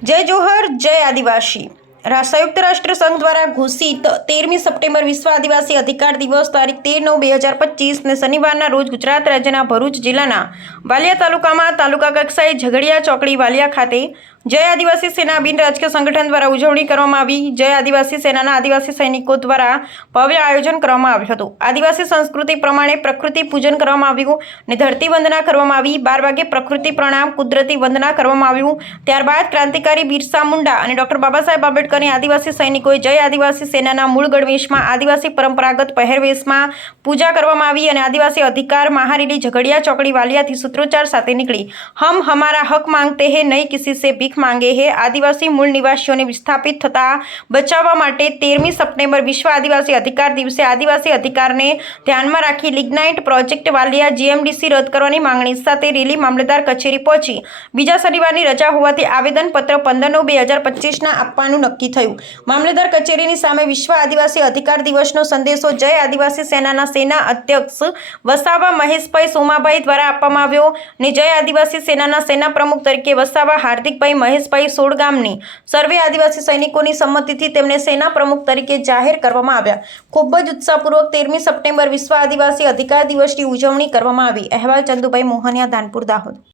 જય જોહર, જય આદિવાસી. સંયુક્ત રાષ્ટ્ર સંઘ દ્વારા ઘોષિત તેરમી સપ્ટેમ્બર વિશ્વ આદિવાસી અધિકાર દિવસ તારીખ તેર નવ બે હજાર પચીસને શનિવારના રોજ ગુજરાત રાજ્યના ભરૂચ જિલ્લાના વાલિયા તાલુકામાં તાલુકા કક્ષાએ ઝઘડિયા ચોકડી વાલિયા ખાતે જય આદિવાસી સેના બિન રાજકીય સંગઠન દ્વારા ઉજવણી કરવામાં આવી. જય આદિવાસી સેનાના આદિવાસી સૈનિકો દ્વારા ભવ્ય આયોજન કરવામાં આવ્યું હતું. આદિવાસી સંસ્કૃતિ પ્રમાણે પ્રકૃતિ પૂજન કરવામાં આવ્યું અને ધરતી વંદના કરવામાં આવી. બાર વાગે પ્રકૃતિ પ્રણામ, કુદરતી વંદના કરવામાં આવ્યું. ત્યારબાદ ક્રાંતિકારી બિરસા મુંડા અને ડોક્ટર બાબા સાહેબ આંબેડકરની આદિવાસી સૈનિકોએ જય આદિવાસી સેનાના મૂળ ગણવેશમાં, આદિવાસી પરંપરાગત પહેરવેશમાં પૂજા કરવામાં આવી અને આદિવાસી અધિકાર મહારેલી ઝઘડિયા ચોકડી વાલિયાથી સૂત્રોચ્ચાર સાથે નીકળી. હમ હમારા હક માંગતે હે, નહીં કિસી સે ભીખ માંગે હે આદિવાસી મૂળ નિવાસીઓને વિસ્થાપિત થતા બચાવવા માટે તેરમી સપ્ટેમ્બર વિશ્વ આદિવાસી અધિકાર દિવસે આદિવાસી અધિકારને ધ્યાનમાં રાખી લિગ્નાઇટ પ્રોજેક્ટ વાલિયા જીએમડીસી રદ કરવાની માંગણી સાથે રેલી મામલતદાર કચેરી પહોંચી. બીજા શનિવારની રજા હોવાથી આવેદનપત્ર પંદર નવ બે હજાર પચીસના આપવાનું નક્કી થયું. મામલતદાર કચેરીની સામે વિશ્વ આદિવાસી અધિકાર દિવસનો સંદેશો જય આદિવાસી સેનાના સેના અધ્યક્ષ વસાવા મહેશભાઈ સોમાભાઈ દ્વારા આપવામાં આવ્યો ને જય આદિવાસી સેનાના સેના પ્રમુખ તરીકે વસાવા હાર્દિકભાઈ મહેશભાઈ સોળગામની સર્વે આદિવાસી સૈનિકોની સંમતિથી તેમને સેના પ્રમુખ તરીકે જાહેર કરવામાં આવ્યા. ખૂબ જ ઉત્સાહપૂર્વક તેરમી સપ્ટેમ્બર વિશ્વ આદિવાસી અધિકાર દિવસની ઉજવણી કરવામાં આવી. અહેવાલ ચંદુભાઈ મોહનિયા ધાનપુર દાહોદ.